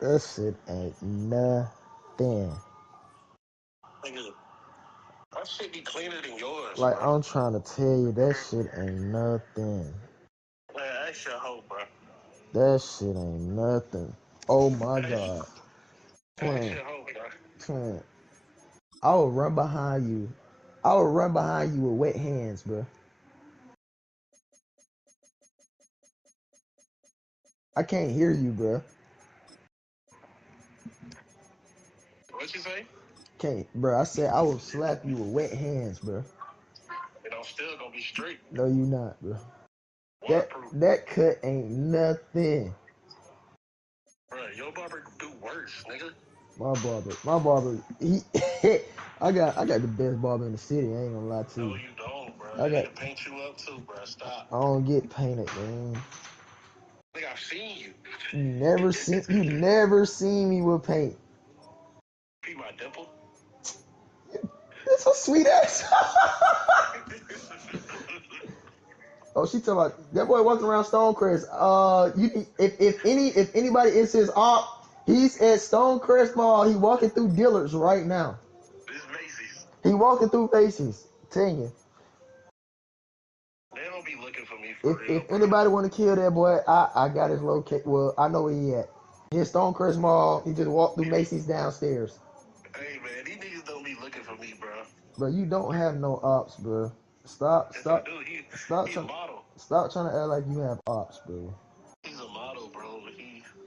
That shit ain't nothing. Nigga, my shit be cleaner than yours, Like, bro. I'm trying to tell you, that shit ain't nothing. Man, that's your hoe, bro. That shit ain't nothing. Oh my God. That's Twin, your hoe, bro. twin. I will run behind you. I will run behind you with wet hands, bro. I can't hear you, bro. What you say? Can't, bro. I said I will slap you with wet hands, bro. And I'm still gonna be straight. No, you not, bro. Waterproof. That cut ain't nothing. Bro, your barber do worse, nigga. My barber, he, I got the best barber in the city. I ain't gonna lie to No, you. you don't, bro. I That got, nigga paint you up too, bro. Stop. I don't get painted, man. Nigga, I've seen you. You never seen me with paint. Pee my dimple. That's so sweet ass. Oh, she talking about that boy walking around Stonecrest. If anybody is his op, he's at Stonecrest Mall. He walking through Dillard's right now. This Macy's. He walking through Macy's. Tell you. They don't be looking for me for real, If bro. anybody want to kill that boy, I got his location. Well, I know where he at. His Stonecrest Mall. He just walked through Macy's downstairs. Hey, man, these niggas don't be looking for me, bro. Bro, you don't have no ops, bro. Stop, Yes, I stop, do. stop He a trying, model. stop trying to act like you have ops, bro. He's a model, bro.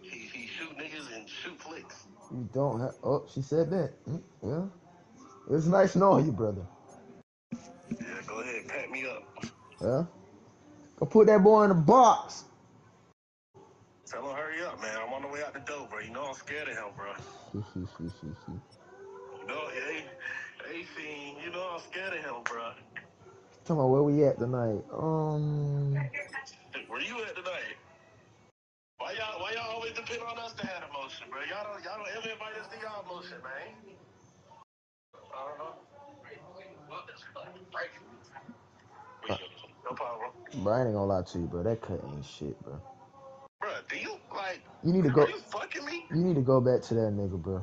He shoot niggas and shoot flicks. You don't have. Oh, she said that. Yeah, it's nice knowing you, brother. Yeah, go ahead, pat me up. Yeah, go put that boy in the box. Tell him hurry up, man. I'm on the way out the door, bro. You know I'm scared of him, bro. You know, hey, seen. You know I'm scared of him, bro. Tell me where we at tonight. Where you at tonight? Why y'all always depend on us to have emotion, bro? Y'all don't ever invite us to y'all emotion, man. No problem. Bro, I ain't gonna lie to you, bro. That cut ain't shit, bro. Bro, do you like? You need to Are go. you fucking me? You need to go back to that nigga, bro.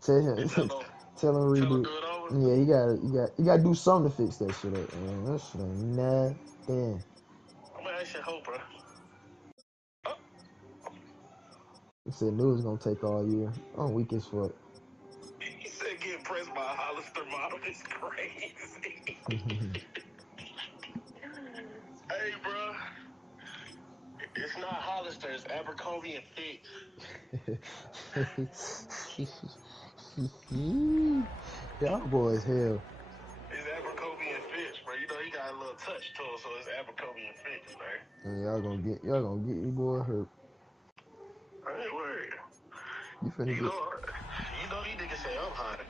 Tell him, tell him Tell him redo. do it over. Yeah, you gotta do something to fix that shit up, man. That shit ain't nothing. I'm gonna ask your hope, bro. Oh. He said news gonna take all year. I'm weak as fuck. He said getting pressed by a Hollister model is crazy. Hey, bro. It's not Hollister, it's Abercrombie and Fitch. Y'all boys hell. It's Abercrombie and Fitch, bro. You know he got a little touch to him, so it's Abercrombie and Fitch, man. And y'all gonna get your boy hurt. I ain't worried. You finna You get. know these niggas say I'm hiding.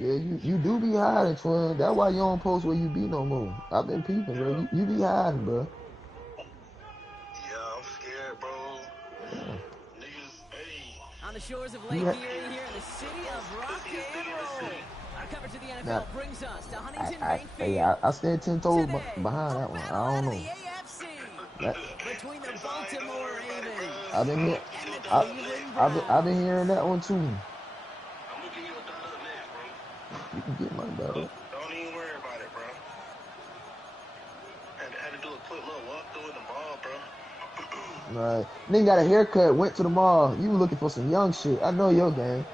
Yeah, you do be hiding, twin. That's why you don't post where you be no more. I've been peeping, bro. Yeah. You be hiding, bro. Yeah, I'm scared, bro. Yeah. Niggas, hey. On the shores of Lake Erie here in the city of rock and roll. Our coverage of the Now, NFL brings us to Huntington Bank Field. I stand 10 toes Today, behind that a one. I battle out don't of know. the AFC That between the It's all right, don't Baltimore worry about it, bro. Ravens I've been here. and the I, Cleveland Browns. I've been hearing that one too. I'm gonna give you a dot up next, bro. You can get my daughter. Don't even worry about it, bro. Had to do a quick little walk through in the mall, bro. Right. Nigga got a haircut, went to the mall. You looking for some young shit. I know your game.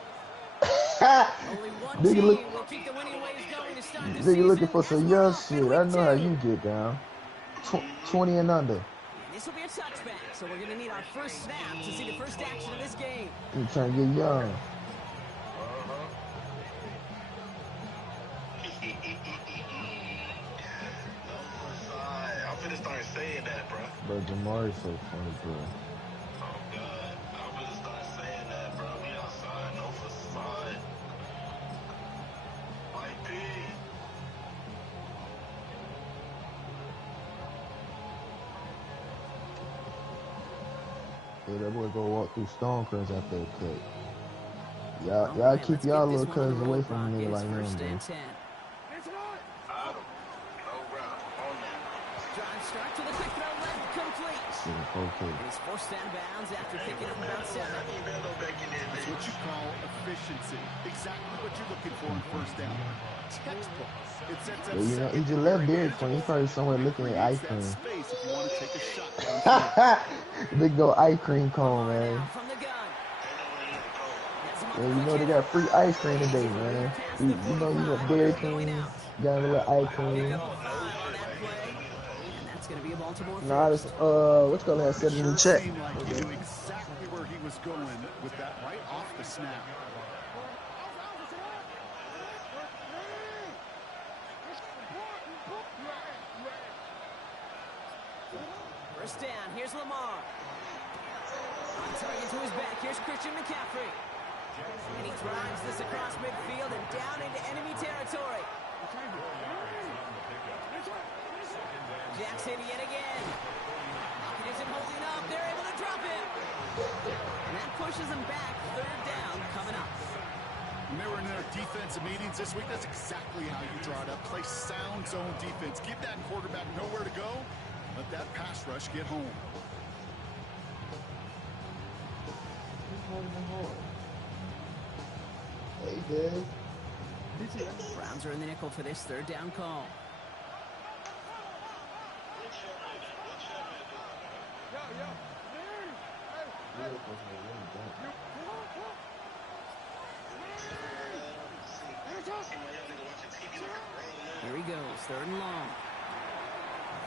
Only one nigga look team will keep the winning ways going to start the nigga looking season for as some we're young off in shit. I week know how 2. you get down. 20 and under. And this will be a touchback, so we're going to need our first snap to see the first action of this game. You trying to get young. I'm finna start saying that, bro. Bro, Jamari's so funny, bro. Oh, God. I'm finna start saying that, bro. We outside, no facade. White pig. Yeah, that boy go walk through Stonecrest after a cut. All Y'all right, keep let's y'all get this little one on the cousins away road, from a nigga Rockets. like him, First bro. and 10. No route on that. Drive start to the quick throw left, complete. taking 4K. And he's forced out of bounds after picking up about 7. That's what you call efficiency. Exactly what you're looking for in first down. Textbook. It sets up Yeah, you know, he second just left Dairy Queen. He's probably somewhere looking at ice cream. Space if you want to take a shot downfield. Big go ice cream cone, man. From the gun. Yeah, you know they got free ice cream today, man. You know Dairy Queen got a little ice cream. That's going to be a Baltimore Nah, this, what's going to set in the check? Seemed like he knew exactly where he was going with that right off the snap. First down, here's Lamar. On target to his back, here's Christian McCaffrey. And he drives this across midfield and down into enemy territory. Jackson yet again. Hopkins isn't holding up, they're able to drop him. And that pushes him back, third down coming up. When they were in their defensive meetings this week, that's exactly how you draw it up. Play sound zone defense. Give that quarterback nowhere to go. Let that pass rush get home. Hey, Dave. Browns are in the nickel for this third down call. Here he goes, third and long.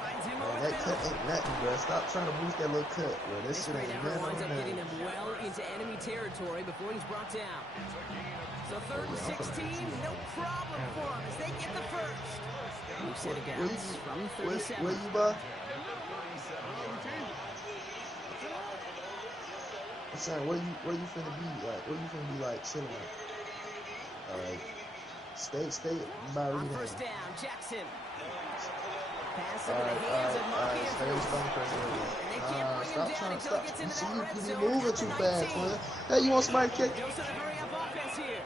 Finds him over That cut ain't nothing, bro. Stop trying to boost that little cut, bro. This shit ain't nothing. winds up getting them well into enemy territory before he's brought down. So third and 16, no problem for him as they get the first. We've set it down from 37. Where you, bud? I'm saying, where you finna be? Like, where you finna be, like, chilling at? Alright. Stay by On reading. first down, Jackson. Pass into the hands of Mark Andrews. And they can't bring him down until he gets into that red You zone. be moving too fast, man. Hey, you want somebody to kick? Joseph, hurry up offense here.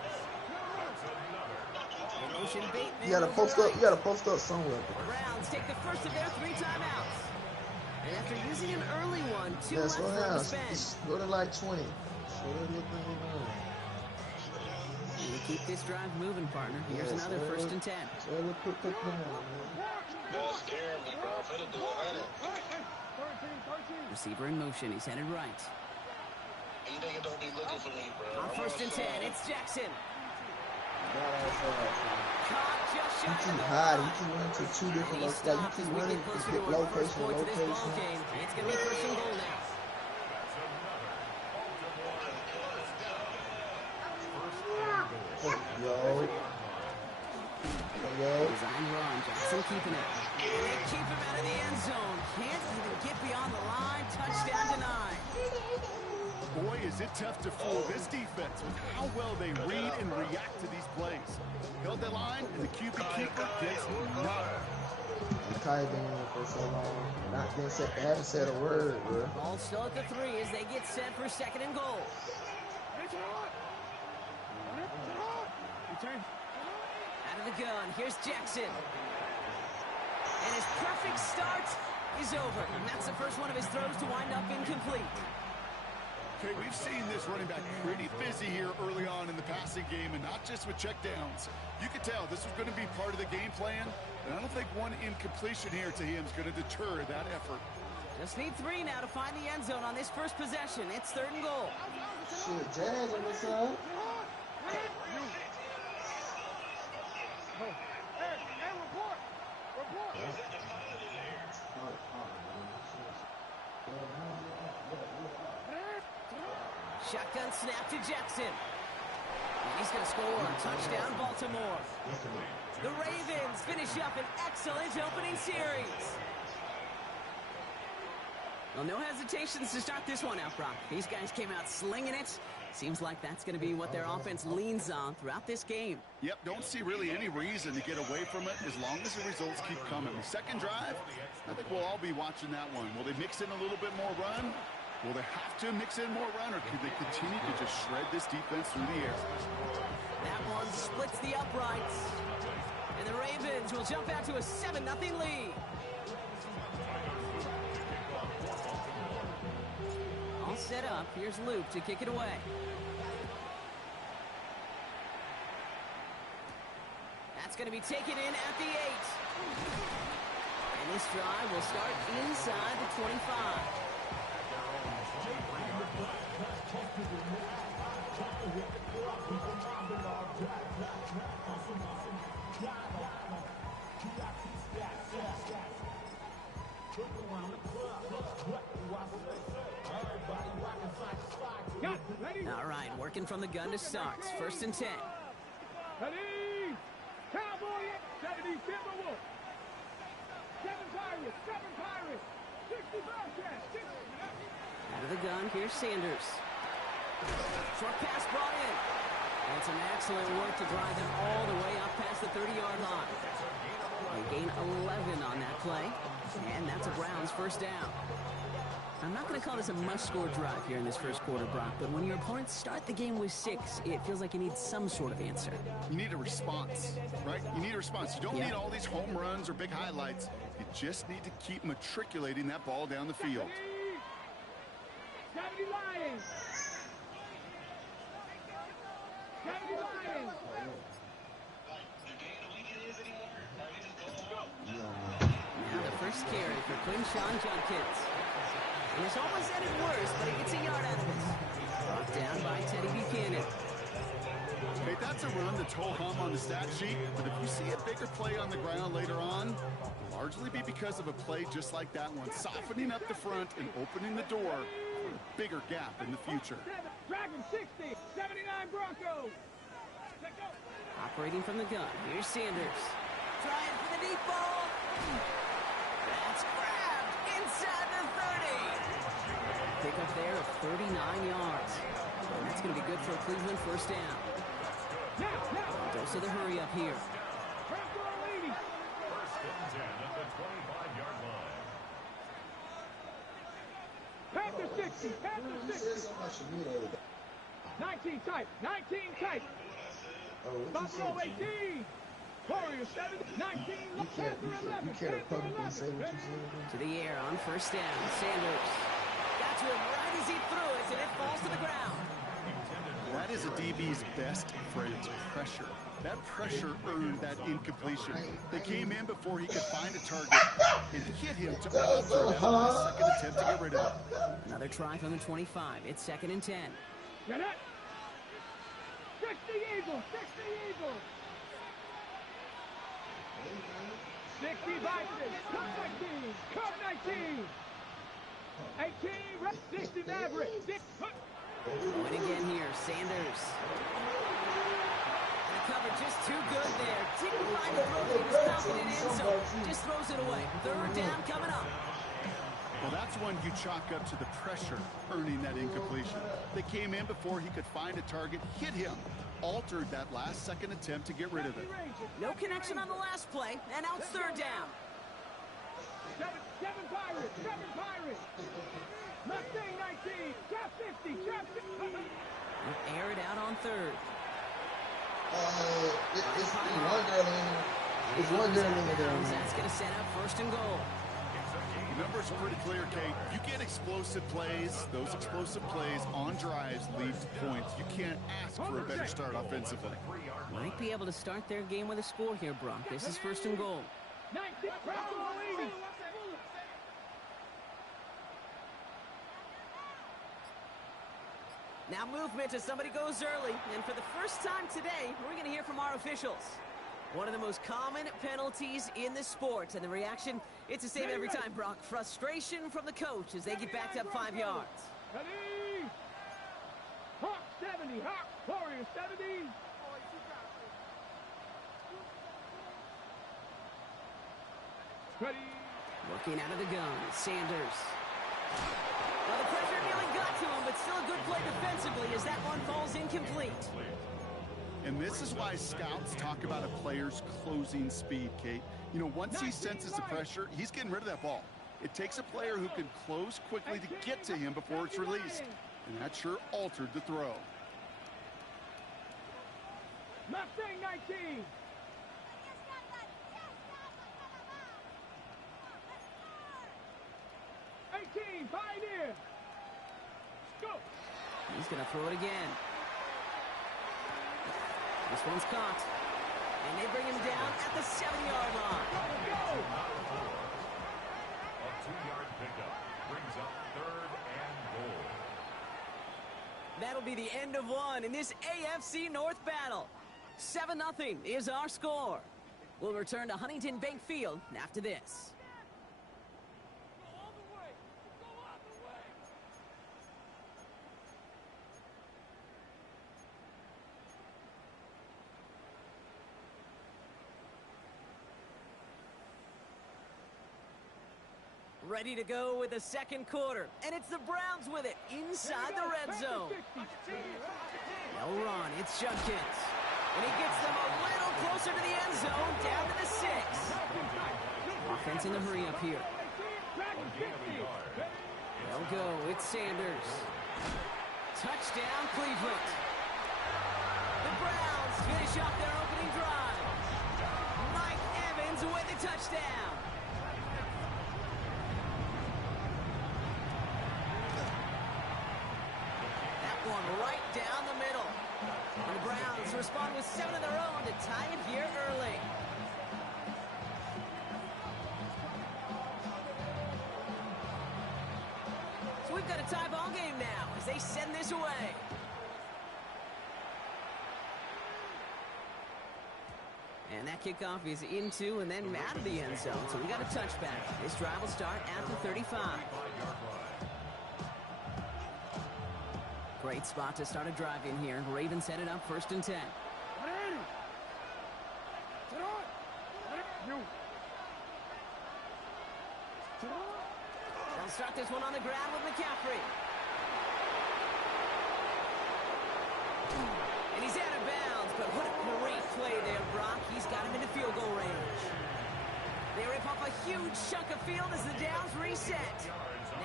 Motion Bateman. You gotta post up. You gotta post up somewhere. Browns take the first of their 3 timeouts. And after using an early one, 2 Yeah, left slow for down. the spend. Go to like 20. Slow that little thing down. To keep this drive moving, partner. Here's another first and 10. So look quick down, man. That's scaring me, bro. Finna do 100. Receiver in motion. He's headed right. You nigga don't be looking for me, bro. On first and 10, it's Jackson. Caught just You shy keep of the hiding. line. You keep running to two different He locations. Like, stopped you as keep we running get closer to to our first location, point to this ball location. game. It's going to be first and goal now. Yo. Design run. Jackson keeping it. And they keep him out of the end zone. Can't even get beyond the line. Touchdown denied. Boy, is it tough to fool this defense with how well they read and react to these plays. Held the line, and the QB keeper gets nothing. Kai been in there for so long. Not been said, haven't said a word, bro. Ball still at the 3 as they get set for second and goal. Out of the gun, here's Jackson. And his perfect start is over. And that's the first one of his throws to wind up incomplete. Okay, we've seen this running back pretty busy here early on in the passing game, and not just with checkdowns. You could tell this was going to be part of the game plan, and I don't think one incompletion here to him is going to deter that effort. Just need 3 now to find the end zone on this first possession. It's third and goal. Shit, Jazz on this side. Shotgun snap to Jackson. And he's going to score. Touchdown, Baltimore. The Ravens finish up an excellent opening series. Well, no hesitations to start this one out, Brock. These guys came out slinging it. Seems like that's going to be what their offense leans on throughout this game. Yep, don't see really any reason to get away from it as long as the results keep coming. The second drive, I think we'll all be watching that one. Will they mix in a little bit more run? Will they have to mix in more run, or could they continue to just shred this defense through the air? That one splits the uprights. And the Ravens will jump out to a 7-0 lead. set up. Here's Luke to kick it away. That's going to be taken in at the 8. And this drive will start inside the 25. All right, working from the gun to start. 1st and 10. Ready? Cowboy, 70 Timberwolves. 7 Pirates, 60 Bobcats. Out of the gun, here's Sanders. Short pass brought in. And some excellent work to drive them all the way up past the 30-yard line. They gain 11 on that play, and that's a Browns 1st down. I'm not going to call this a must-score drive here in this 1st quarter, Brock, but when your opponents start the game with 6, it feels like you need some sort of answer. You need a response, right? You need a response. You don't need all these home runs or big highlights. You just need to keep matriculating that ball down the field. 70 Lions. 70 Lions. Now the first carry for Quinshawn Judkins. And it's almost ended worse, but he gets a yard out of this. Brought down by Teddy Buchanan. Hey, that's a run that's ho-hum on the stat sheet, but if you see a bigger play on the ground later on, it'll largely be because of a play just like that one, softening up the front and opening the door for a bigger gap in the future. Dragon 60, 79 Broncos. Operating from the gun, here's Sanders. Trying for the deep ball. That's grabbed inside the 30. Pick up there of 39 yards. And that's going to be good for a Cleveland 1st down. Dose of the hurry up here. Panther 60, Panther 60. 19 type, 19 type. Buffalo 18. Warriors 7, 19. You can't publicly say what you said. To the air on 1st down. Sanders got to him right as he threw it, and it falls to the ground. That is a DB's best phrase, pressure. That pressure earned that incompletion. They came in before he could find a target and hit him to alter that last second attempt to get rid of it. Another try from the 25. It's 2nd and 10. Get it. 60 Eagles, 60 Eagles. 60 Vikings, Cup 19, Cup 19. 18, 60 Mavericks. Going again here, Sanders. And the cover just too good there. Didn't find the throw he was confident in, so just throws it away. 3rd down coming up. Well, that's one you chalk up to the pressure earning that incompletion. They came in before he could find a target, hit him, altered that last second attempt to get rid of it. No connection on the last play, and now it's 3rd down. 7 Pirates, 7 Pirates. Mustang 19, trap 50, trap 50. We'll air it out on 3rd. It's one girl in there. It's one girl in there. That's going to set up 1st and goal. The numbers are pretty clear, Kate. You get explosive plays. Those explosive plays on drives lead to points. You can't ask for a better start offensively. Might be able to start their game with a score here, Brock. This is 1st and goal. 19, Bravo 80. Now movement as somebody goes early. And for the first time today, we're going to hear from our officials. One of the most common penalties in the sport. And the reaction, it's the same every time, Brock. Frustration from the coach as they get backed up 5 yards. Ready? Hawk 70, Hawk, Warriors 70. Ready? Working out of the gun, Sanders. Well, the pressure nearly got to him, but still a good play defensively as that one falls incomplete. And this is why scouts talk about a player's closing speed, Kate. You know, once he senses the pressure, he's getting rid of that ball. It takes a player who can close quickly to get to him before it's released. And that sure altered the throw. Mustang 19. Pioneer. He's going to throw it again. This one's caught. And they bring him down at the 7-yard line. A 2-yard pickup brings up 3rd and goal. That'll be the end of one in this AFC North battle. 7-0 is our score. We'll return to Huntington Bank Field after this. Ready to go with the second quarter, and it's the Browns with it inside the red zone. They'll run, it's Judkins, and he gets them a little closer to the end zone, down to the 6. Offense in a hurry up here. They'll go, it's Sanders. Touchdown, Cleveland. The Browns finish off their opening drive. Mike Evans with the touchdown. One right down the middle. And the Browns respond with 7 of their own to tie it here early. So we've got a tie ball game now as they send this away. And that kickoff is into and then out of the end zone. So we got a touchback. This drive will start at the 35. Great spot to start a drive in here. Ravens headed up 1st and 10. They'll start this one on the ground with McCaffrey. And he's out of bounds, but what a great play there, Brock. He's got him into field goal range. They rip off a huge chunk of field as the downs reset.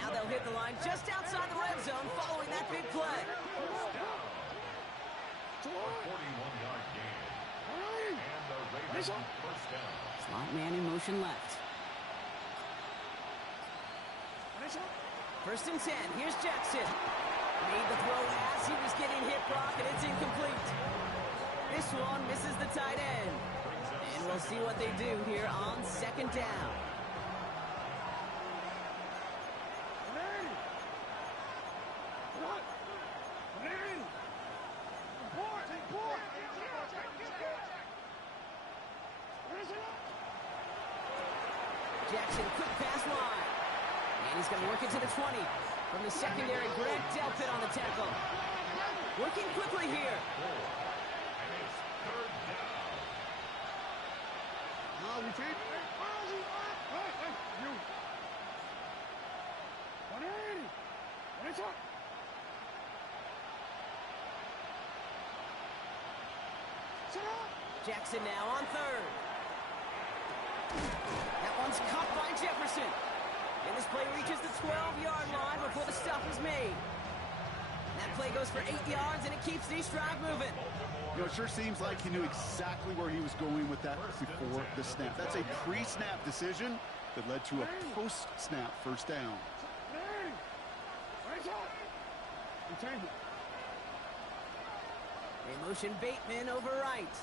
Now they'll hit the line just outside the red zone following that big play. A 41-yard gain. And the Ravens first down. Slot man in motion left. 1st and 10. Here's Jackson. Made the throw as he was getting hit, Brock, and it's incomplete. This one misses the tight end. And we'll see what they do here on 2nd down. Jackson, quick pass wide. And he's going to work it to the 20. From the secondary, Greg Delpit on the tackle. Working quickly here. And it's 3rd down. Jackson now on 3rd. That one's caught by Jefferson. And this play reaches the 12-yard line before the stop is made. That play goes for 8 yards, and it keeps this drive moving. You know, it sure seems like he knew exactly where he was going with that before the snap. That's a pre-snap decision that led to a post-snap first down. They motion Bateman over right.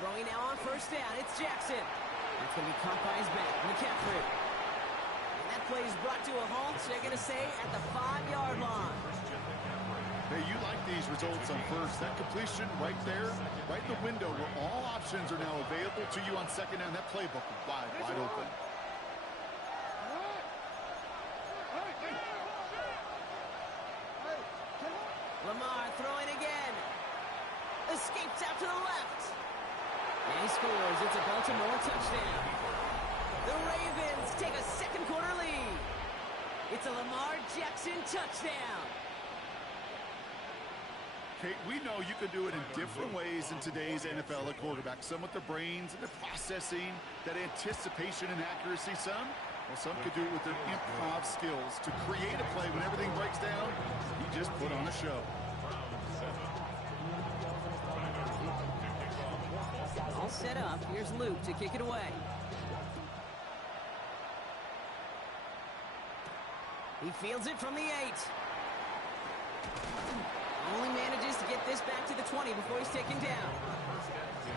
Throwing now on 1st down. It's Jackson. That's going to be caught by his back. McCaffrey. And that play is brought to a halt, so they're going to say at the 5-yard line. Hey, you like these results on first. That completion right there, right in the window where all options are now available to you on 2nd down. That playbook is wide open. Lamar throwing again. Escapes out to the left. And he scores. It's a Baltimore touchdown. The Ravens take a 2nd quarter lead. It's a Lamar Jackson touchdown. Kate, we know you can do it in different ways in today's NFL at quarterback. Some with the brains and the processing, that anticipation and accuracy. Some could do it with their improv skills to create a play when everything breaks down. He just put on a show. All set up. Here's Luke to kick it away. He fields it from the 8. Only manages to get this back to the 20 before he's taken down. First and 10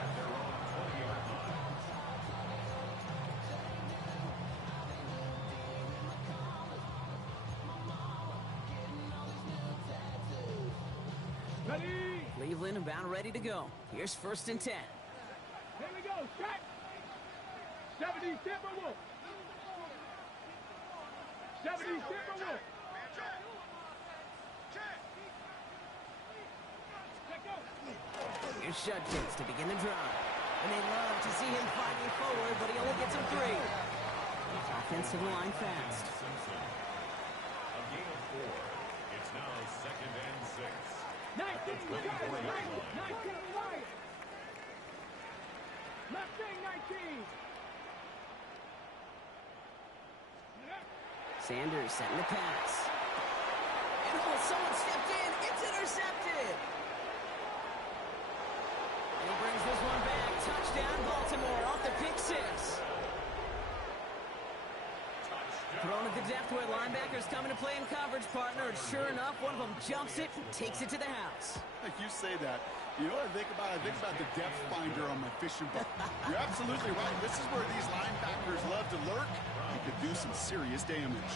at their own 20-yard line. Ready? Cleveland about ready to go. Here's first and 10. Here we go. Check. 70 Timberwolf. 70 Timberwolf. Here's Judkins to begin the drive. And they love to see him fighting forward, but he only gets him 3. Offensive line fast. Simpson. A gain of 4. It's now second and 6. 19 Lions. 19 Lions. Left wing 19. Sanders setting the pass. And oh, someone stepped in. It's intercepted. And he brings this one back. Touchdown, Baltimore, off the pick 6. Thrown at the depth where linebackers coming to play in coverage, partner. And sure enough, one of them jumps it and takes it to the house. Like you say that, you know what I think about? I think about the depth finder on my fishing boat. You're absolutely right. This is where these linebackers love to lurk. You could do some serious damage.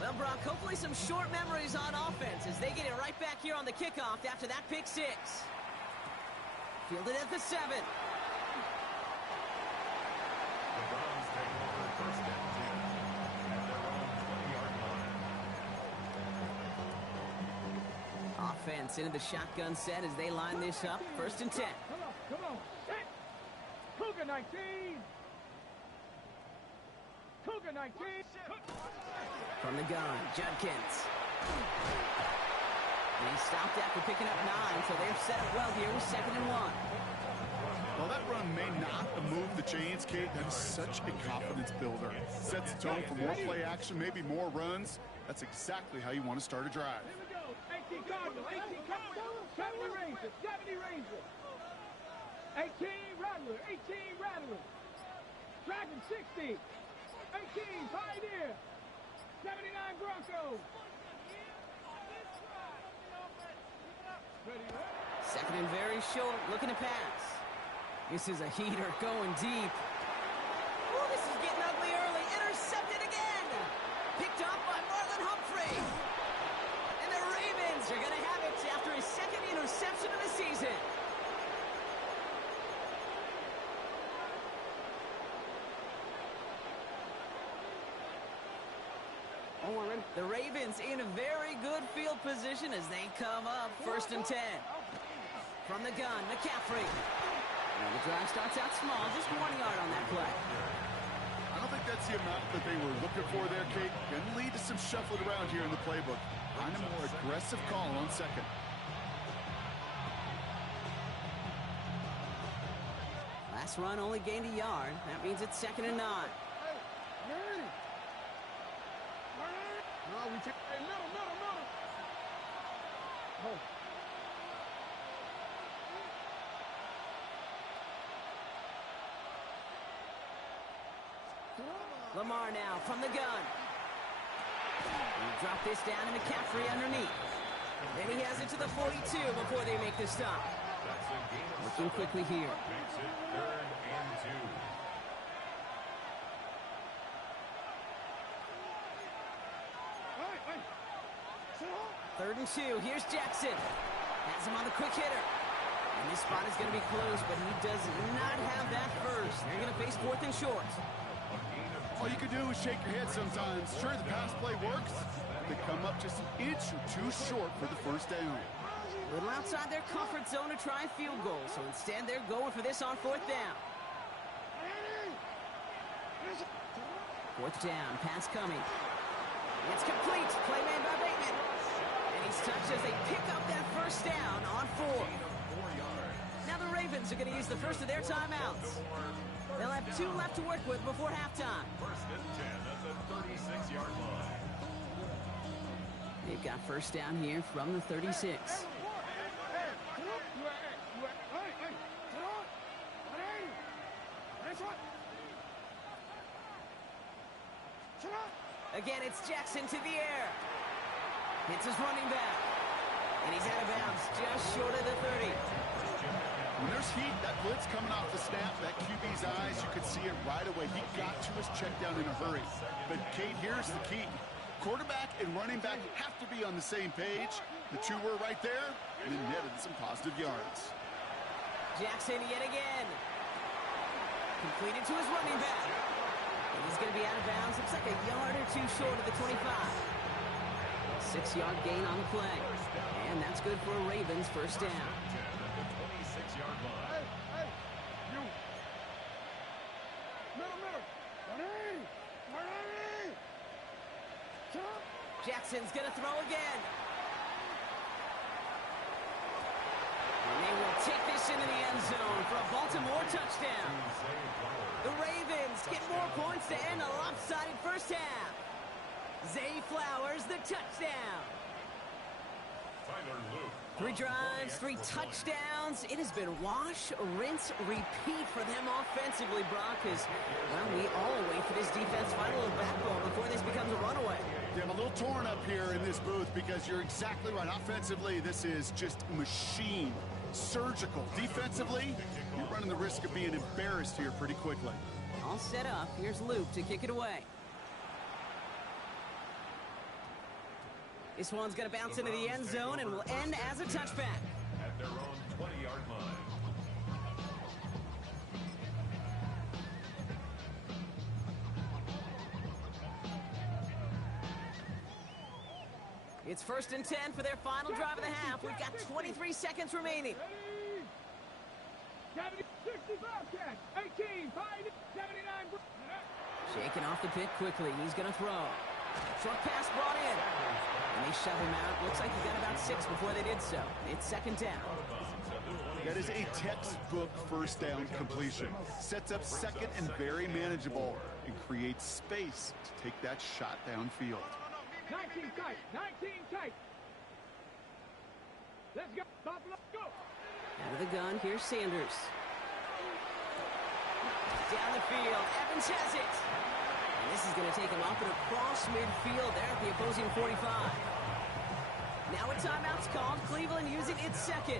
Well, Brock, hopefully some short memories on offense as they get it right back here on the kickoff after that pick 6. Fielded at the 7. The Browns take over first and 10 at their own 20-yard line. Offense into the shotgun set as they line this up. First and 10. Come on. Set. Cougar 19. Cougar 19. From the gun, Judkins. And he stopped after picking up 9, so they're set up well here with second and 1. While that run may not have moved the chains, Kate, that is such a confidence builder. Sets the tone for more play action, maybe more runs. That's exactly how you want to start a drive. Here we go. 18 Cardinals. 18 Cardinals. 70 Rangers. 70 Rangers. 18 Rattler. 18 Rattler. Dragon 60. 18 Pioneer. 79 Broncos. Second and very short, looking to pass. This is a heater going deep. Oh, this is getting ugly early. Intercepted again. Picked up by Marlon Humphrey. And the Ravens are going to have it after his second interception of the season. The Ravens in a very good field position as they come up first and 10. From the gun, McCaffrey. And the drive starts out small, just 1 yard on that play. I don't think that's the amount that they were looking for there, Kate. Going to lead to some shuffling around here in the playbook. Find a more aggressive call on second. Last run only gained a yard. That means it's second and 9. No, we take a middle. Oh. Lamar now from the gun. He dropped this down to McCaffrey underneath. Then he has it to the 42 before they make the stop. Looking quickly here. Makes it third and 2. Hey. 3rd and 2. Here's Jackson. Has him on the quick hitter. And this spot is going to be close, but he does not have that first. They're going to face 4th and short. All you can do is shake your head sometimes. Sure, the pass play works. They come up just an inch or 2 short for the first down. A little outside their comfort zone to try a field goal, so instead they're going for this on 4th down. 4th down, pass coming. It's complete. Play made by Bateman. And he's touched as they pick up that first down on 4. Now the Ravens are going to use the first of their timeouts. They'll have 2 left to work with before halftime. First and 10 at the 36-yard line. They've got first down here from the 36. Gets Jackson to the air. Hits his running back. And he's out of bounds, just short of the 30. When there's heat, that blitz coming off the snap, that QB's eyes, you could see it right away. He got to his check down in a hurry. But, Kate, here's the key. Quarterback and running back have to be on the same page. The two were right there, and it netted some positive yards. Jackson yet again. Completed to his running back. And he's going to be out of bounds. Looks like a yard or two short of the 25. 6-yard gain on the play. And that's good for a Ravens first down. Jackson's going to throw again. And they will take this into the end zone for a Baltimore touchdown. The Ravens get more points to end a lopsided first half. Zay Flowers, the touchdown. 3 drives, 3 touchdowns. It has been wash, rinse, repeat for them offensively, Brock, because, well, we all wait for this defense final of backbone before this becomes a runaway. Yeah, I'm a little torn up here in this booth because you're exactly right. Offensively, this is just machine, surgical. Defensively, you're running the risk of being embarrassed here pretty quickly. All set up. Here's Luke to kick it away. This one's going to bounce into the end zone and will end as a touchback. At their own 20-yard line. It's 1st and 10 for their final drive of the half. We've got 23 seconds remaining. 70, 65 catch, 18, 5, 79. Shaking off the pick quickly. He's going to throw. Short pass brought in. And they shove him out. Looks like he got about 6 before they did so. It's 2nd down. That is a textbook first down completion. Sets up 2nd and very manageable and creates space to take that shot downfield. 19 tight, 19 tight. Let's go, Buffalo, go. Out of the gun, here's Sanders. Down the field, Evans has it. And this is going to take him up and across midfield there at the opposing 45. Now a timeout's called. Cleveland using its 2nd.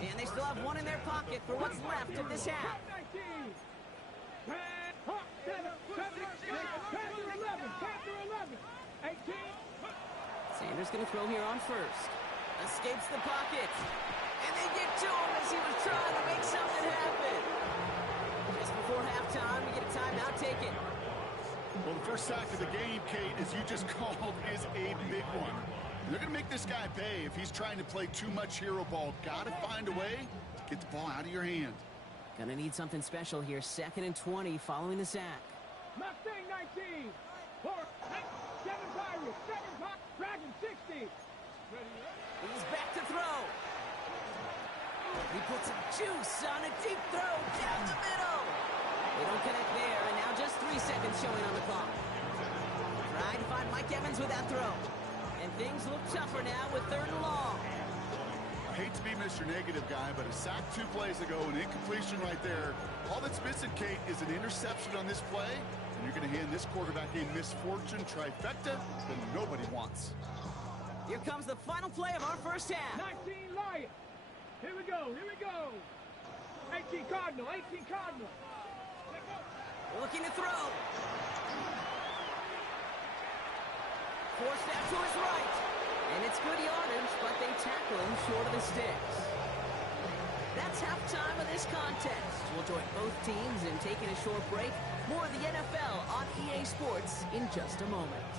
And they still have 1 in their pocket for what's left of this half. 19. Panther 11, Panther 11. 18. Sanders going to throw here on 1st. Escapes the pocket. And they get to him as he was trying to make something happen. Just before halftime, we get a timeout taken. Well, the first sack of the game, Kate, as you just called, is a big one. They're going to make this guy pay if he's trying to play too much hero ball. Got to find a way to get the ball out of your hand. Gonna need something special here. 2nd and 20 following the sack. Mustang 19. 4, 7 Pirates, 7 Pirates, Dragon 60. He's back to throw. He puts some juice on a deep throw down the middle. They don't connect there, and now just 3 seconds showing on the clock. Trying to find Mike Evans with that throw. And things look tougher now with 3rd and long. I hate to be Mr. Negative guy, but a sack 2 plays ago, an incompletion right there. All that's missing, Kate, is an interception on this play, and you're going to hand this quarterback a misfortune trifecta that nobody wants. Here comes the final play of our first half. 19 Lions. Here we go, here we go. 18 Cardinal, 18 Cardinal. Looking to throw. Forced out to his right. And it's good yardage, but they tackle him short of the sticks. That's halftime of this contest. We'll join both teams in taking a short break. More of the NFL on EA Sports in just a moment.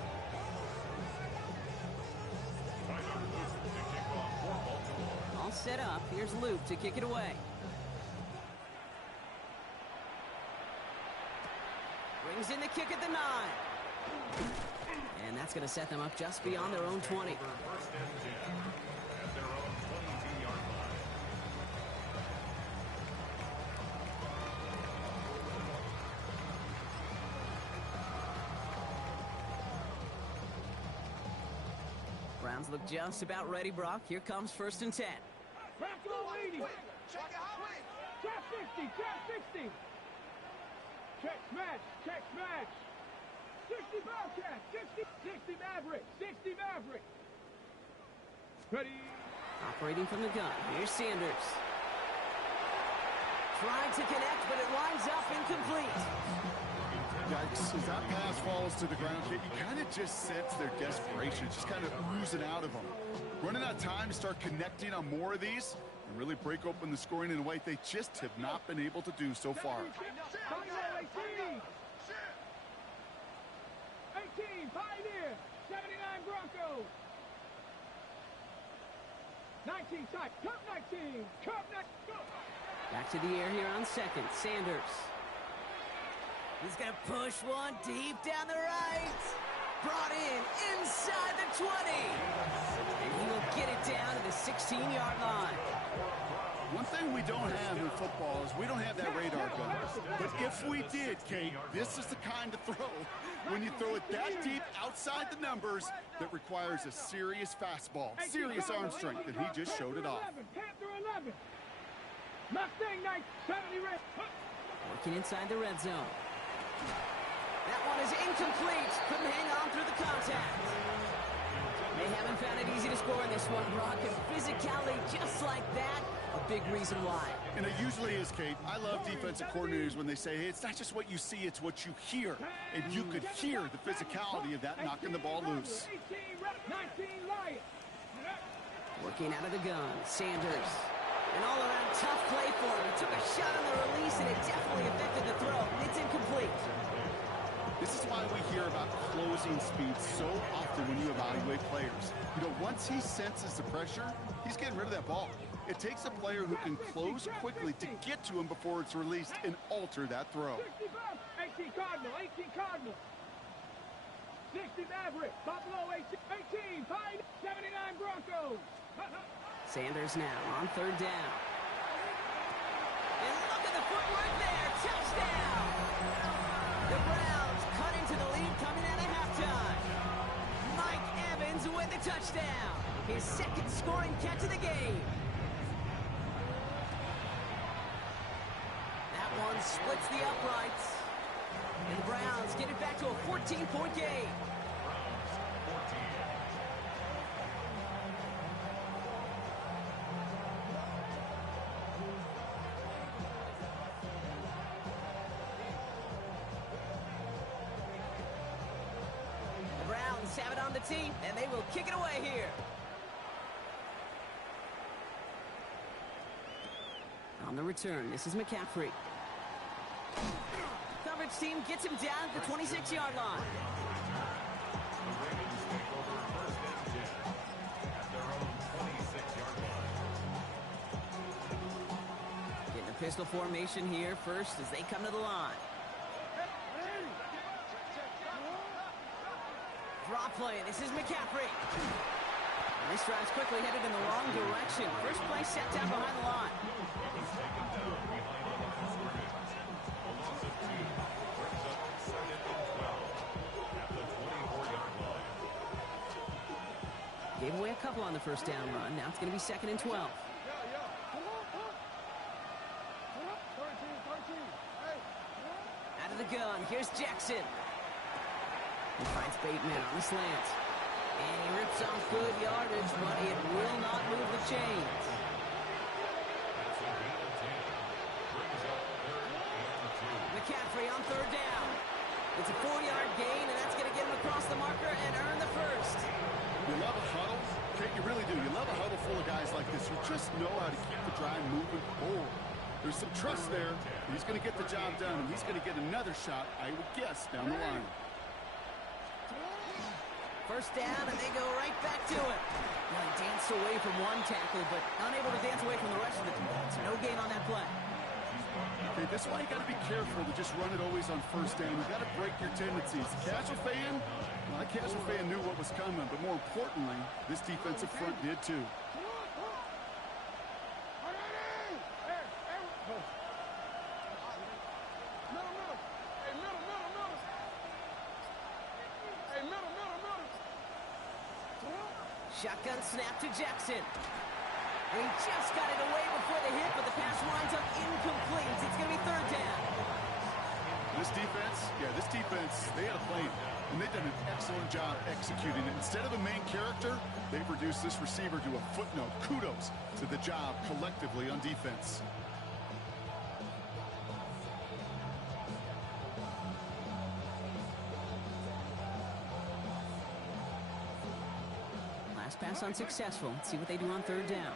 All set up. Here's Luke to kick it away. Brings in the kick at the 9. And that's going to set them up just beyond their own 20. 1st and 10 at their own 22-yard line. Browns look just about ready, Brock. Here comes 1st and 10. Back to 80. Check 60, check 60. Check smash, check smash. 60 Bobcat, 60 Maverick, 60 Maverick. Ready. Operating from the gun. Here's Sanders. Tried to connect, but it winds up incomplete. Yikes, as that pass falls to the ground, you kind of just sense their desperation, just kind of oozing out of them. Running out of time to start connecting on more of these and really break open the scoring in a way they just have not been able to do so far. 18, Pioneer, 79 Broncos. 19 tight, Cup 19, Cup 19. Back to the air here on second. Sanders. He's going to push one deep down the right. Brought in inside the 20. And he will get it down to the 16-yard line. One thing we don't have in football is we don't have that radar gun. But if we did, Kate, this is the kind of throw, when you throw it that deep outside the numbers, that requires a serious fastball, serious arm strength, and he just showed it off. Panther 11. Mustang 70 red. Working inside the red zone. That one is incomplete. Couldn't hang on through the contact. They haven't found it easy to score in this one, Brock. And physicality just like that, a big reason why. And it usually is, Kate. I love defensive coordinators when they say, hey, it's not just what you see, it's what you hear. And you could hear the physicality of that knocking the ball loose. 19 Lions. Working out of the gun. Sanders. An all-around tough play for him. He took a shot on the release, and it definitely affected the throw. It's incomplete. This is why we hear about closing speed so often when you evaluate players. You know, once he senses the pressure, he's getting rid of that ball. It takes a player who can close quickly to get to him before it's released and alter that throw. 18 Cardinal, 18 Cardinal. 60 Maverick, Buffalo 18, Pine, 79 Broncos. Sanders now on third down. And look at the footwork there. Touchdown! The Browns cut into the lead coming out of halftime. Mike Evans with the touchdown. His second scoring catch of the game. That one splits the uprights. And the Browns get it back to a 14-point game. Have it on the tee, and they will kick it away here. On the return, this is McCaffrey. Coverage team gets him down at the 26-yard line. The Ravens take over 1st and 10 at their own 26-yard line. Getting a pistol formation here first as they come to the line. Draw play. This is McCaffrey. And this drive's quickly headed in the wrong direction. First play set down behind the line. He's taken down behind the line of scrimmage. A loss of 2 brings up 2nd and 12 at the 24-yard line. Gave away a couple on the first down run. Now it's going to be 2nd and 12. Out of the gun. Here's Jackson. He finds Bateman on the slant. And he rips off good yardage, but it will not move the chains. That's a gain of 10. Brings up 3rd and 2. McCaffrey on third down. It's a 4-yard gain, and that's going to get him across the marker and earn the first. You love a huddle? Kate, you really do. You love a huddle full of guys like this who just know how to keep the drive moving forward. There's some trust there. He's going to get the job done, and he's going to get another shot, I would guess, down the line. First down, and they go right back to it. Well, he danced away from one tackle, but unable to dance away from the rest of the team. So no gain on that play. Okay, that's why you got to be careful to just run it always on first down. You got to break your tendencies. Casual fan, well, that casual fan knew what was coming, but more importantly, this defensive front did too. Shotgun snap to Jackson. And he just got it away before the hit, but the pass winds up incomplete. It's going to be third down. This defense, they had a plan. and they've done an excellent job executing it. Instead of a main character, they've reduced this receiver to a footnote. Kudos to the job collectively on defense. Last pass unsuccessful. Let's see what they do on third down.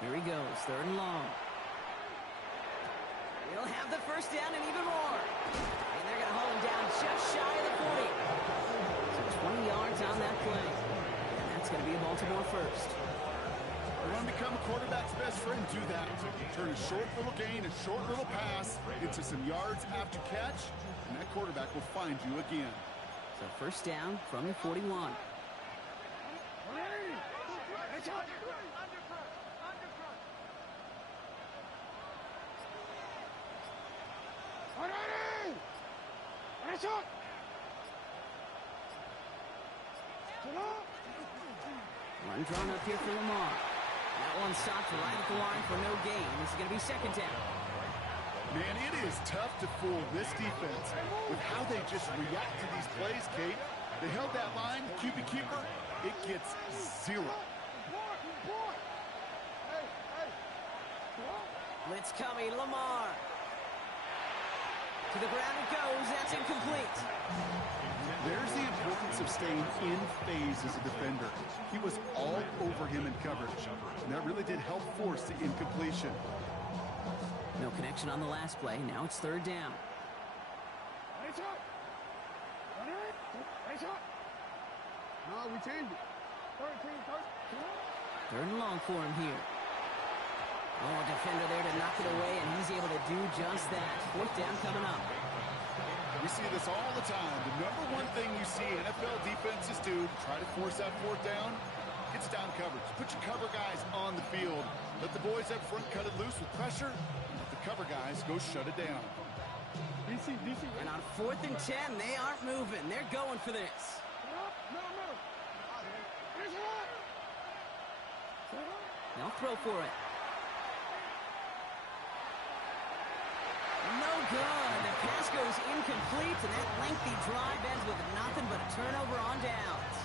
Here he goes, third and long. He'll have the first down and even more. And they're going to haul him down just shy of the 40. So 20 yards on that play. And that's going to be a Baltimore first. You want to become a quarterback's best friend? Do that. Turn a short little gain, a short little pass into some yards after catch, and that quarterback will find you again. So first down from the 41. One drawn up here for Lamar. That one stopped right at the line for no gain. This is going to be second down. Man, it is tough to fool this defense with how they just react to these plays, Kate. They held that line, QB keeper, it gets 0. Blitz coming, Lamar. To the ground it goes, that's incomplete. There's the importance of staying in phase as a defender. He was all over him in coverage, and that really did help force the incompletion. No connection on the last play. Now it's third down. No, we changed it. Third and long for him here. Oh, defender there to knock it away, and he's able to do just that. Fourth down coming up. We see this all the time. The number one thing you see NFL defenses do, try to force that fourth down, it's down coverage. Put your cover guys on the field. Let the boys up front cut it loose with pressure. Let the cover guys go shut it down. And on 4th and 10, they aren't moving. They're going for this. They'll throw for it. No good. The pass goes incomplete, and that lengthy drive ends with nothing but a turnover on downs.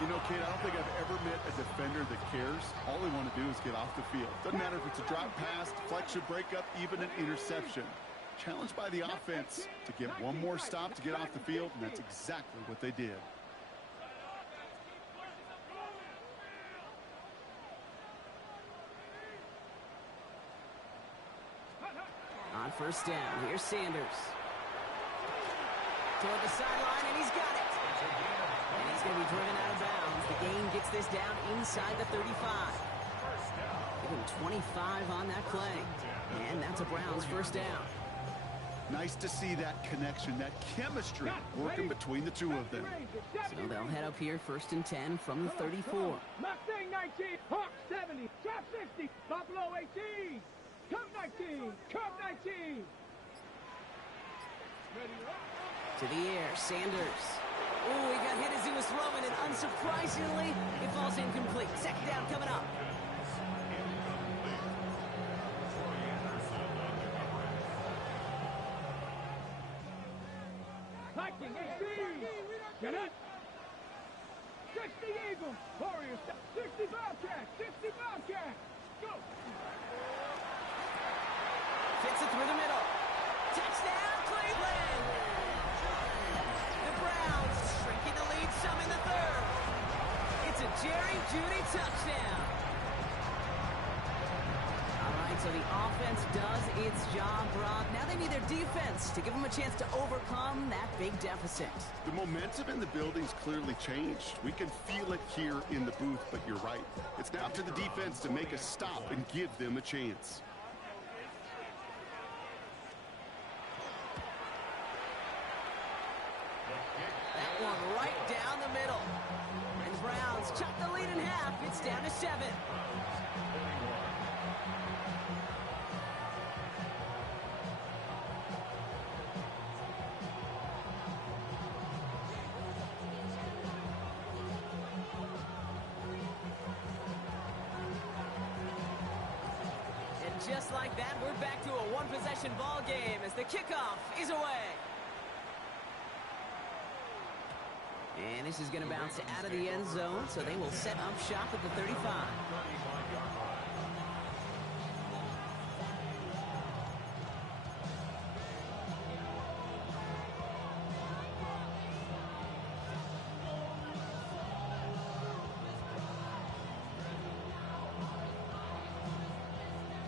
You know, Kate, I don't think I've ever met a defender that cares. All they want to do is get off the field. Doesn't matter if it's a drop pass, deflection, breakup, even an interception. Challenged by the offense to get one more stop to get off the field, and that's exactly what they did. On first down, here's Sanders. Toward the sideline, and he's got it. And he's going to be driven out of bounds. The gain gets this down inside the 35. Give him 25 on that play. And that's a Browns first down. Nice to see that connection, that chemistry working between the two of them. So they'll head up here first and 10 from the 34. Mustang 19, Hawk 70, Trap 60, Buffalo 18, Cub 19, Cub 19. To the air, Sanders. Oh, he got hit as he was throwing, and unsurprisingly, it falls incomplete. Second down coming up. Viking 18, get it. 60 Eagles, Warriors, 60 Bobcats, 60 Bobcats. Go. Fits it through the middle. Touchdown, Cleveland! The Browns shrinking the lead some in the third. It's a Jerry Jeudy touchdown. All right, so the offense does its job, Rob. Now they need their defense to give them a chance to overcome that big deficit. The momentum in the building's clearly changed. We can feel it here in the booth, but you're right. It's now up to the defense to make a stop and give them a chance. That one right down the middle. And the Browns chop the lead in half. It's down to 7. just like that, we're back to a one-possession ball game as the kickoff is away. And this is going to bounce out of the end zone, so they will set up shop at the 35. 35-yard line.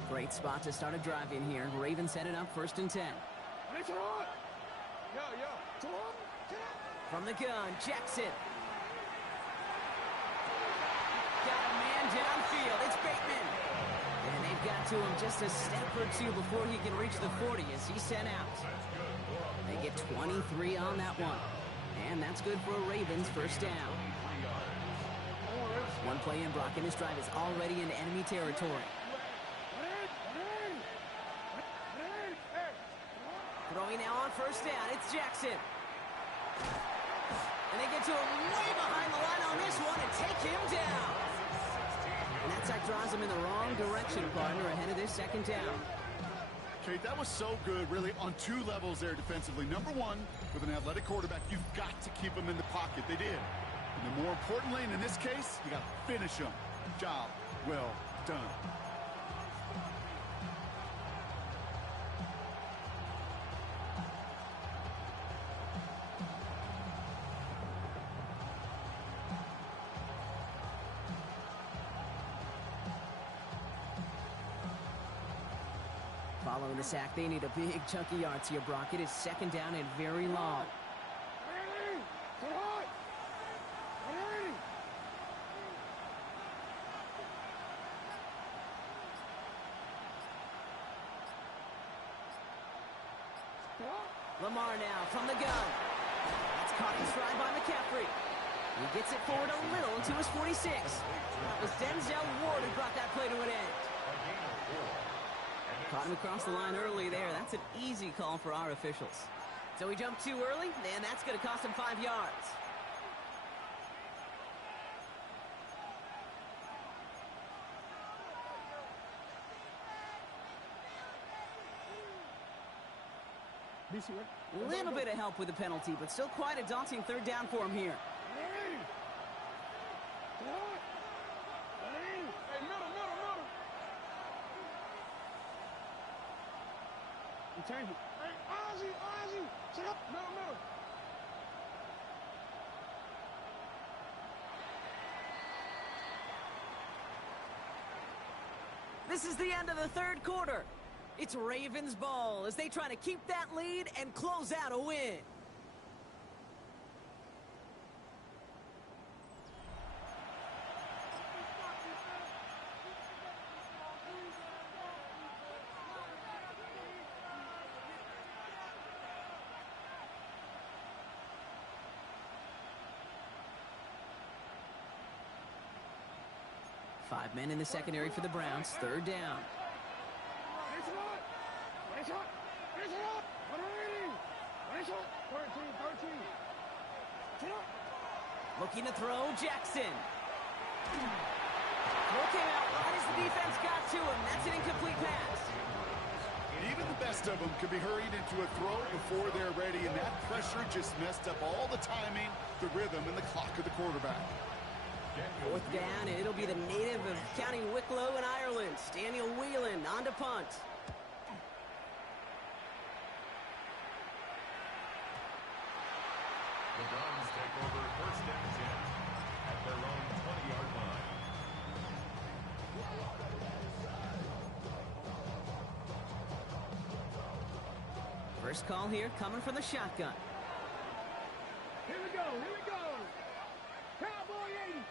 Great spot to start a drive in here. Ravens set it up 1st and 10. From the gun, Jackson. Got a man downfield. It's Bateman. And they've got to him just a step or two before he can reach the 40 as he's sent out. They get 23 on that one. And that's good for a Ravens 1st down. One play in, Brock, and this drive is already in enemy territory. Throwing now on 1st down, it's Jackson. And they get to him way behind the line on this one and take him down. And that sack draws him in the wrong direction, partner, ahead of this 2nd down. Kate, that was so good, really, on 2 levels there defensively. Number one, with an athletic quarterback, you've got to keep him in the pocket. They did. And then more importantly, and in this case, you got to finish him. Job well done. Following the sack, they need a big chunky yards here, Brock. It is 2nd down and very long. Lamar now from the gun. That's caught in stride by McCaffrey. He gets it forward a little to his 46. That was Denzel Ward who brought that play to an end. Caught him across the line early there. That's an easy call for our officials. So he jumped too early, and that's going to cost him 5 yards. A little bit of help with the penalty, but still quite a daunting 3rd down for him here. Change it. Hey, Ozzy, shut up. No. This is the end of the 3rd quarter. It's Ravens ball as they try to keep that lead and close out a win. Five men in the secondary for the Browns. 3rd down. Looking to throw, Jackson. Throw came out right as the defense got to him. That's an incomplete pass. Even the best of them could be hurried into a throw before they're ready, and that pressure just messed up all the timing, the rhythm, and the clock of the quarterback. 4th down, and it'll be the native of County Wicklow in Ireland, Daniel Whelan, on to punt. The Browns take over 1st and 10 at their own 20-yard line. First call here coming from the shotgun. Here we go. Cowboy 80.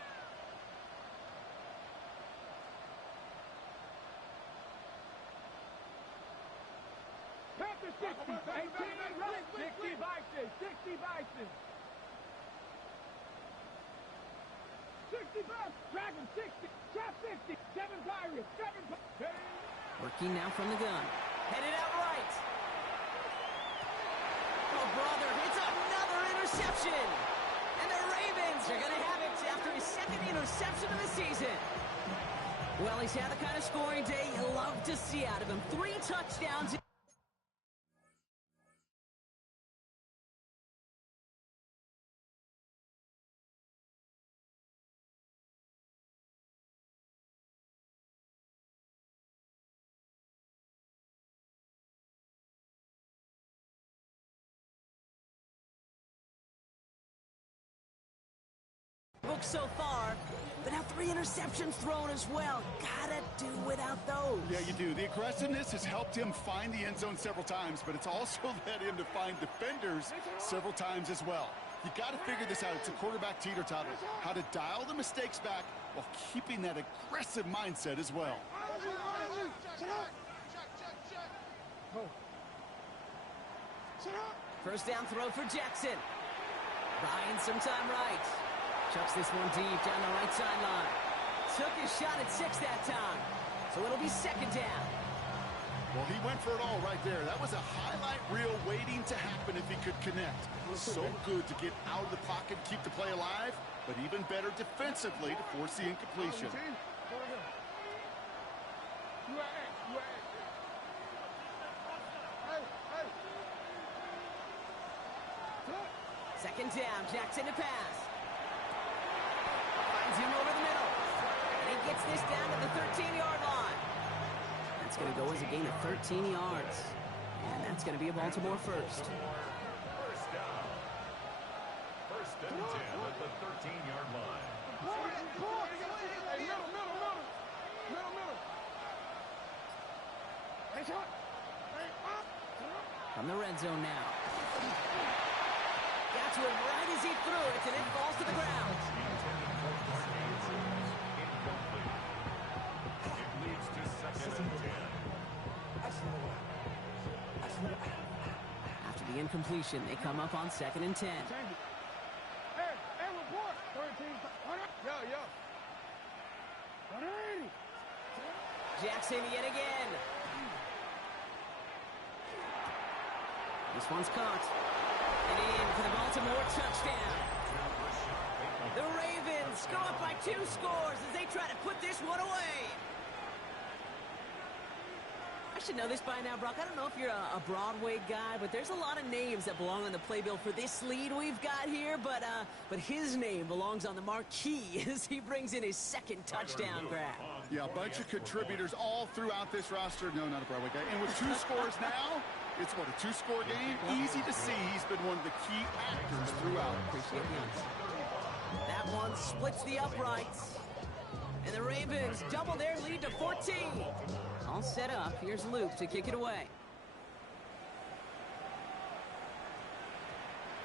Panther 60. 18 right. 60 Bison. 60 Bison. 60 Bison. Dragon 60. Trap 50. 7 Pirates. 7 Pirates. Working now from the gun. Headed out right. Oh, brother, it's another interception. And the Ravens are going to have it after his 2nd interception of the season. Well, he's had the kind of scoring day you love to see out of him. 3 touchdowns. So far, but now 3 interceptions thrown as well. Gotta do without those. Yeah, you do. The aggressiveness has helped him find the end zone several times, but it's also led him to find defenders several times as well. You got to figure this out. It's a quarterback teeter-totter. How to dial the mistakes back while keeping that aggressive mindset as well. First down throw for Jackson. Buying some time right. Chucks this one deep down the right sideline. Took his shot at 6 that time. So it'll be 2nd down. Well, he went for it all right there. That was a highlight reel waiting to happen if he could connect. So good to get out of the pocket, keep the play alive, but even better defensively to force the incompletion. Second down, Jackson to pass. Finds him over the middle. And he gets this down to the 13-yard line. That's going to go as a gain of 13 yards. And that's going to be a Baltimore first. First down. First and 10 at the 13-yard line. From the red zone now. Got to him right as he threw it, and it falls to the ground. It leads to 2nd and 10. After the incompletion, they come up on 2nd and 10. Hey, report. 13. Yo. Jackson yet again. This one's caught. And in for the Baltimore touchdown. The Ravens go up by 2 scores as they try to put this one away. I should know this by now, Brock. I don't know if you're a Broadway guy, but there's a lot of names that belong on the playbill for this lead we've got here. But his name belongs on the marquee as he brings in his 2nd touchdown grab. Yeah, a bunch of contributors all throughout this roster. No, not a Broadway guy. And with 2 scores now, it's what, a 2-score game? Easy to see he's been one of the key actors throughout. Appreciate the answer. That one splits the uprights. And the Ravens double their lead to 14. All set up. Here's Luke to kick it away.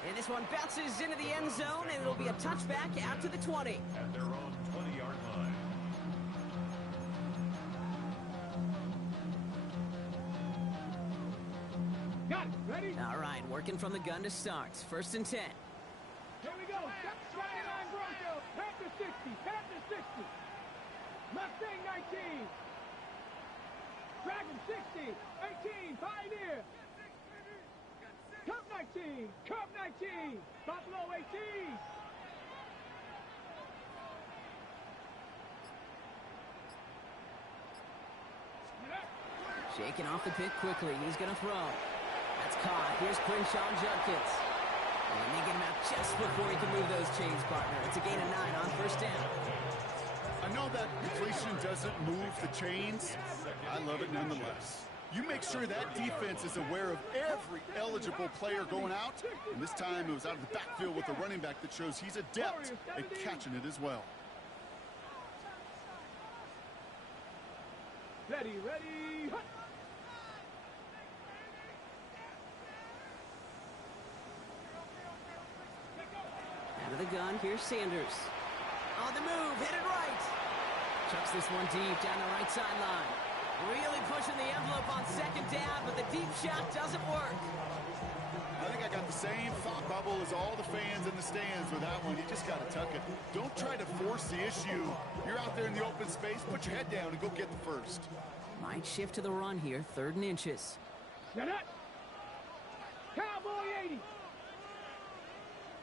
And this one bounces into the end zone, and it'll be a touchback out to the 20. At their own 20-yard line. Got it. Ready? All right, working from the gun to start. 1st and 10. Here we go. 79 Broncos. Panther 60. Panther 60. Mustang 19. Dragon 60. 18. Pioneer. Cub 19. Cub 19. Buffalo 18. Shaking off the pick quickly. He's going to throw. That's caught. Here's Quinshawn Judkins. And they get him out just before he can move those chains, partner. It's a gain of 9 on 1st down. I know that completion doesn't move the chains. I love it nonetheless. You make sure that defense is aware of every eligible player going out. And this time it was out of the backfield with a running back that shows he's adept at catching it as well. Ready. Out of the gun, here's Sanders. On the move, headed right. Chucks this one deep down the right sideline. Really pushing the envelope on 2nd down, but the deep shot doesn't work. I think I got the same thought bubble as all the fans in the stands with that one. You just got to tuck it. Don't try to force the issue. You're out there in the open space. Put your head down and go get the first. Might shift to the run here, 3rd and inches. Get it. Cowboy 80.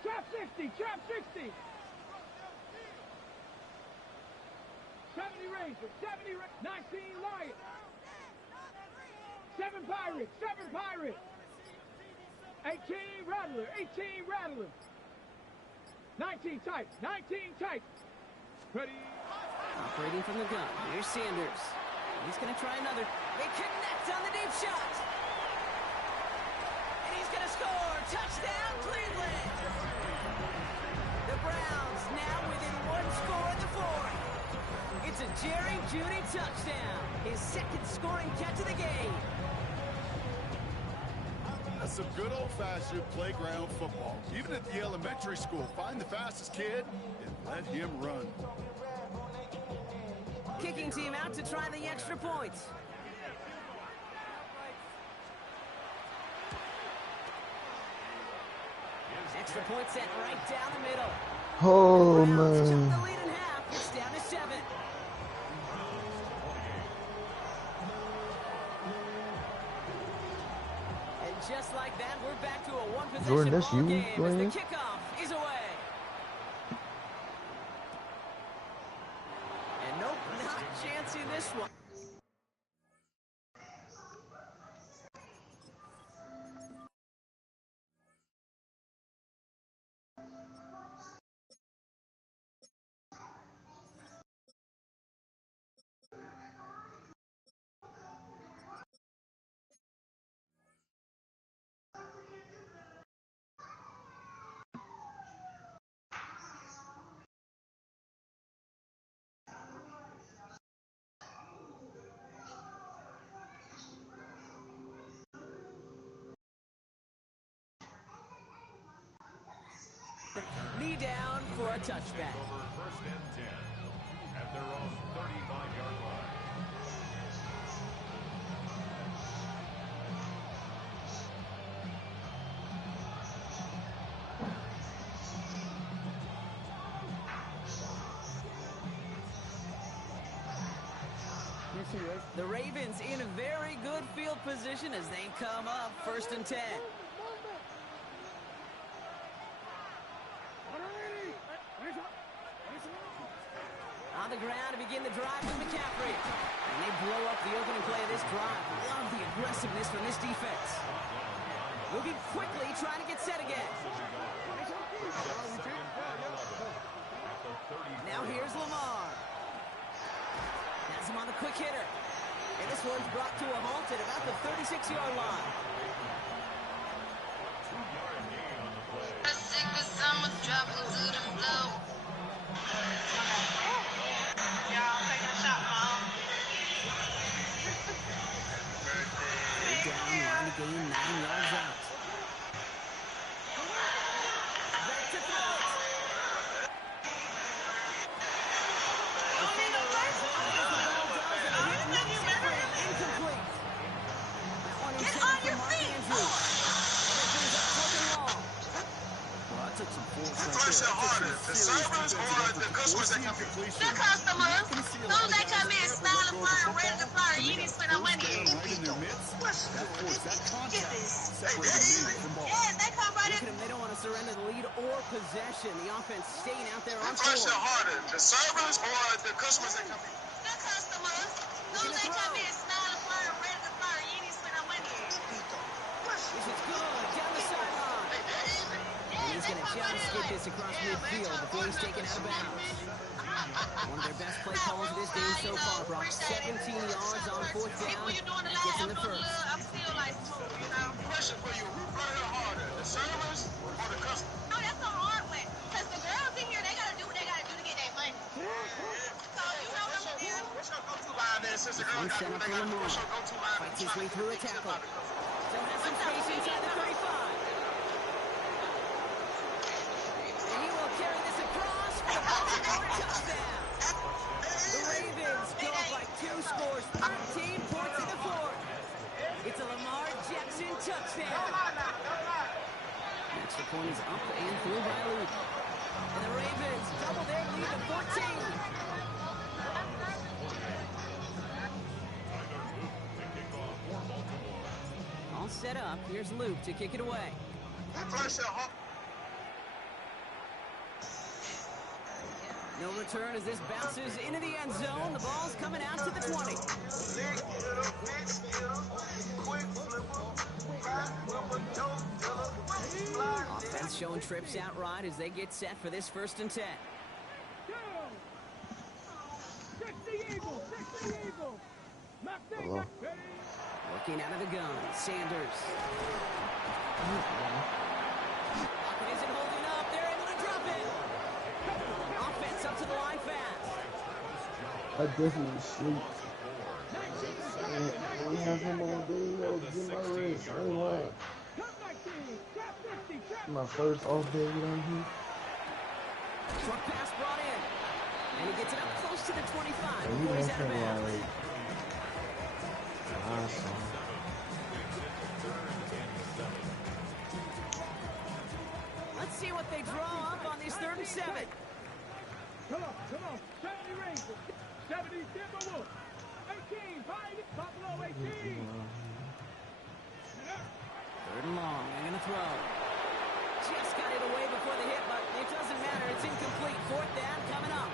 Trap 60. Trap 60. 70 Rangers, 19 Lions. 7 Pirates, 7 Pirates. 18 Rattler, 18 Rattler. 19 Titans, 19 Titans. Ready. Operating from the gun. Here's Sanders. He's going to try another. They connect on the deep shot. And he's going to score. Touchdown, Cleveland. The Browns now within 1 score in the fourth. It's a Jerry Jeudy touchdown. His second scoring catch of the game. That's some good old-fashioned playground football. Even at the elementary school, find the fastest kid and let him run. Kicking team out to try the extra points. Extra point set right down the middle. Oh, The Browns took man. the lead in half. It's down to 7. And just like that, we're back to a one-possession Jordan, that's ball you game as playing? the kickoff is away. And nope, not chancing this one. Knee down for a touchback. Over 1st and 10 at their own 35-yard line. The Ravens in a very good field position as they come up 1st and 10. On the ground to begin the drive with McCaffrey. And they blow up the opening play of this drive. Love the aggressiveness from this defense. Moving quickly, trying to get set again. Now here's Lamar. Has him on the quick hitter. And this one's brought to a halt at about the 36-yard line. Third down, line to gain 9 yards out. Back to throw it. Defender runs over as the ball does, and he knocks it free. Incomplete. That one intended for Mark Andrews. And it brings up 4th and long. Well, I took some force right there. Harder, the servers or the customers that come in? The customers. Those that come in smiling, flying, ready to fire. You need to spend our money. Get this. Yeah, they come right Look in. at them. They don't want to surrender the lead or possession. The offense staying out there on Question court. harder, the servers or the customers that come in? The customers. Those that come in smiling, flying, ready to fire. You need to spend our money. This is good. Down the sideline. And he's going to just get this across midfield before he's taken out of bounds. One of their best play calls of this game so far. Brought 17 yards on 4th down. Gets in the first. I'm still like smooth, you know. Question for you, who played harder, the servers or the customers? No, that's a hard one. Because the girls in here, they got to do what they got to do to get their money. So, you know what I'm saying? What's your go-to line there since the girls One got set to do up what they for got to do? Lamar. What's your go-to line? Fights his way through a tackle. Still has some space inside the 35. And he will carry this across for the Baltimore touchdown. The Ravens go up by 2 scores, 13 points in the fourth. It's a Lamar Jackson touchdown. Extra point is up and through by Luke. And the Ravens double their lead to 14. All set up. Here's Luke to kick it away. Question harder. No return as this bounces into the end zone. The ball's coming out to the 20. Offense showing trips out right as they get set for this 1st and 10. Hello? Looking out of the gun, Sanders. Pocket isn't holding up. They're able to drop it. Offense up to the line fast. I definitely sleep. We have him all day. You gotta get my rest. I ain't lying. My first off day down here. Short pass brought in. And he gets it up close to the 25 And he before he's went out of from bounds. like awesome. Let's see what they draw up on this 3rd and 7. Come on. 70 Rangers. 70 Timberwolves. 18 Pirates. Buffalo 18. 3rd and long. They're going to throw. Just got it away before the hit, but it doesn't matter. It's incomplete. 4th down coming up.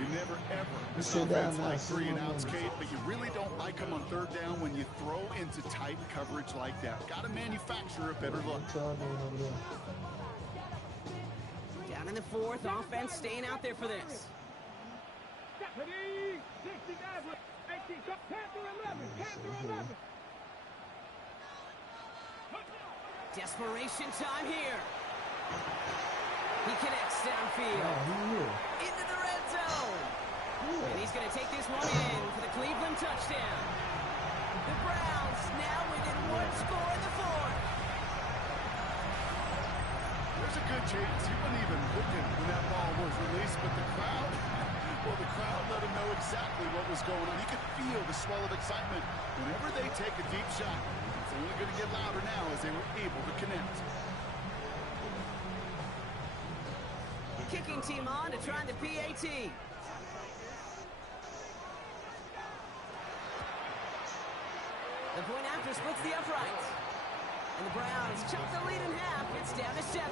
You never, ever miss Sit down offense now, like sit 3 and down. outs, Kate, but you really don't like them on 3rd down when you throw into tight coverage like that. Got to manufacture a better look. What y'all doing over there? Down in the 4th. Offense staying out there for this. Stephanie. 69. 18. Panther 11. Panther 11. Desperation time here. He connects downfield. Oh, he here. Into the red zone. And he's going to take this one in for the Cleveland touchdown. The Browns now within 1 score in the 4th. There's a good chance he wasn't even looking when that ball was released, but the crowd, well, the crowd let him know exactly what was going on. You could feel the swell of excitement. Whenever they take a deep shot, it's only going to get louder now as they were able to connect. Kicking team on to try the PAT. The point after splits the uprights. And the Browns chop the lead in half. It's down to 7.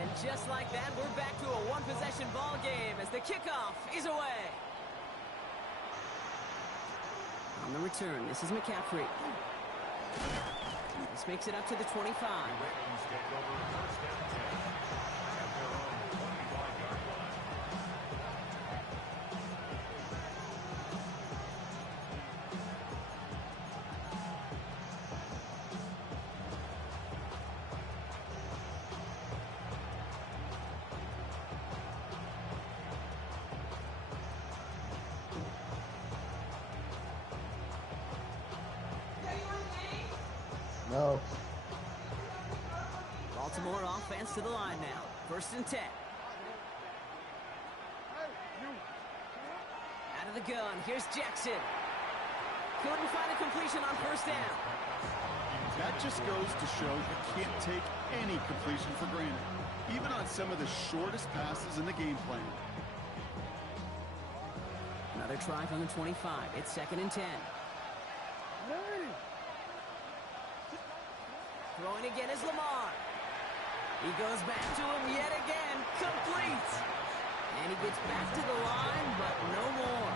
And just like that, we're back to a one-possession ball game as the kickoff is away. On the return, this is McCaffrey. This makes it up to the 25. Ravens take over 1st and 10 at their own 25-yard line. No. Baltimore offense to the line now. 1st and 10. Out of the gun, here's Jackson. Couldn't find a completion on 1st down. That just goes to show you can't take any completion for granted, even on some of the shortest passes in the game plan. Another try from the 25. It's 2nd and 10. Throwing again is Lamar. He goes back to him yet again. Complete. And he gets back to the line, but no more.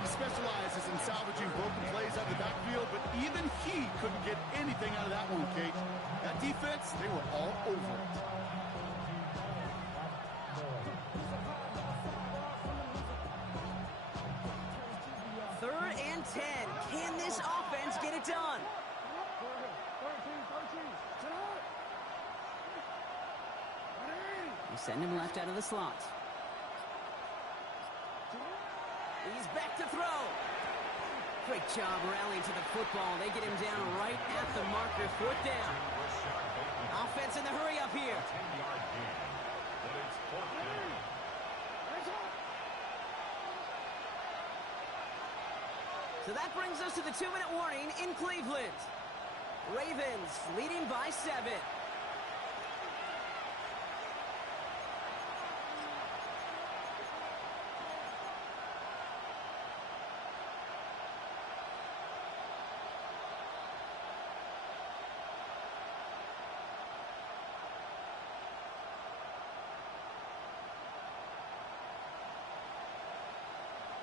He specializes in salvaging broken plays out of the backfield, but even he couldn't get anything out of that one, Kate. That defense, they were all over it. Third and 10. Can this offense get it done? They send him left out of the slot. He's back to throw. Great job rallying to the football. They get him down right at the marker. 4th down. Offense in the hurry up here. 10-yard gain. But it's 4th down. So that brings us to the 2-minute warning in Cleveland. Ravens leading by 7.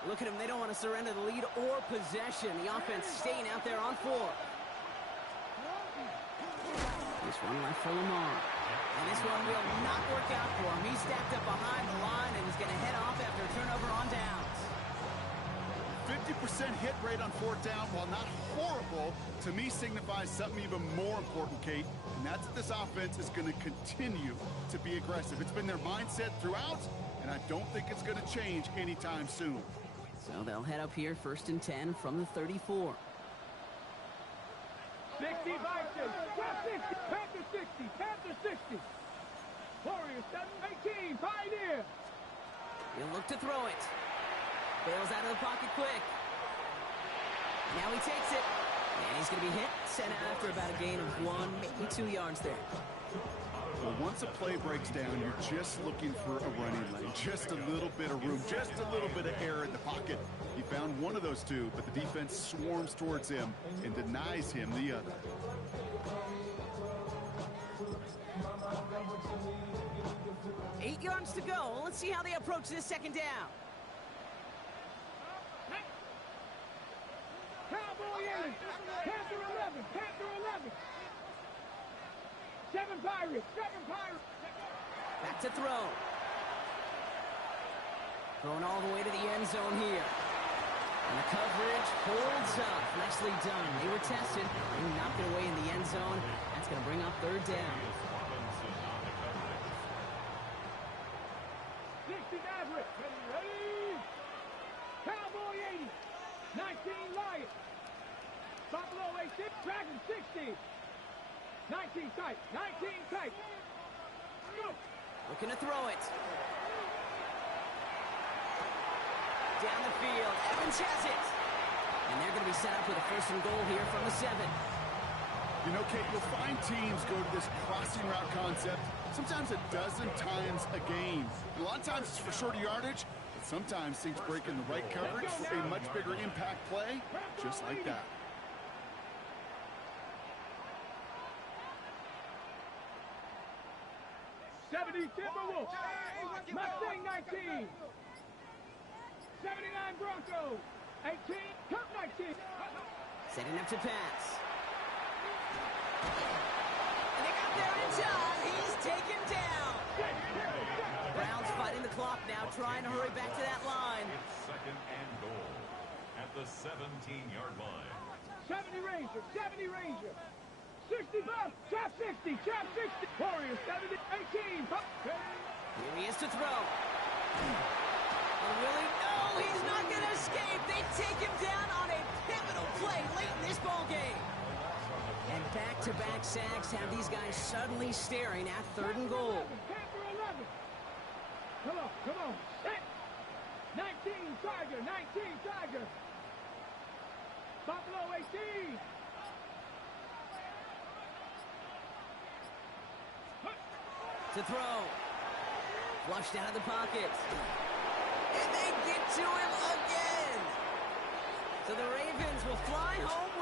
Look at them. They don't want to surrender the lead or possession. The offense staying out there on 4. This one left for Lamar. And this one will not work out for him. He's stacked up behind the line and he's going to head off after a turnover on downs. 50% hit rate on 4th down, while not horrible, to me signifies something even more important, Kate, and that's that this offense is going to continue to be aggressive. It's been their mindset throughout, and I don't think it's going to change anytime soon. So they'll head up here, 1st and 10 from the 34. 60 Vikings, drop 60, Panther 60, Panther 60. Warriors 7-18, Pioneer. He'll look to throw it. Bails out of the pocket quick. Now he takes it. And he's going to be hit, sent out after about a gain of 1, maybe 2 yards there. Well, once a play breaks down, you're just looking for a running lane, just a little bit of room, just a little bit of air in the pocket. He found one of those two, but the defense swarms towards him and denies him the other. Eight yards to go. Let's see how they approach this 2nd down. Cowboy 8, Panther 11, Panther 11. 7 Pirates, 7 Pirates. Back to throw. Throwing all the way to the end zone here. And the coverage holds up. Nicely done. They were tested. They knocked it away in the end zone. That's going to bring up 3rd down. 60 Maverick, ready? Cowboy 80, 19 Lions. Buffalo 86, Dragon 60. 19 tight, 19 tight. Go. Looking to throw it. Down the field. Evans has it. And they're going to be set up with a 1st and goal here from the 7. You know, Kate, you'll find teams go to this crossing route concept sometimes a dozen times a game. And a lot of times it's for shorter yardage, but sometimes things break in the right coverage for a much bigger impact play, just like that. Timberwolves, Mustang 19, 79 Broncos, 18, Cup 19. Setting up to pass. And they got there in time. He's taken down. Browns fighting the clock now, trying to hurry back to that line. It's 2nd and goal at the 17-yard line. 70 Ranger, 70 Ranger. 65, chop 60, chop 60. Warriors 70, 18. Here he is to throw. And really, no, he's not going to escape. They take him down on a pivotal play late in this ball game. And back-to-back sacks have these guys suddenly staring at 3rd and goal. Panther 11. Come on, set. 19 Tiger, 19 Tiger. Buffalo 18. To throw. Flushed out of the pocket. And they get to him again. So the Ravens will fly home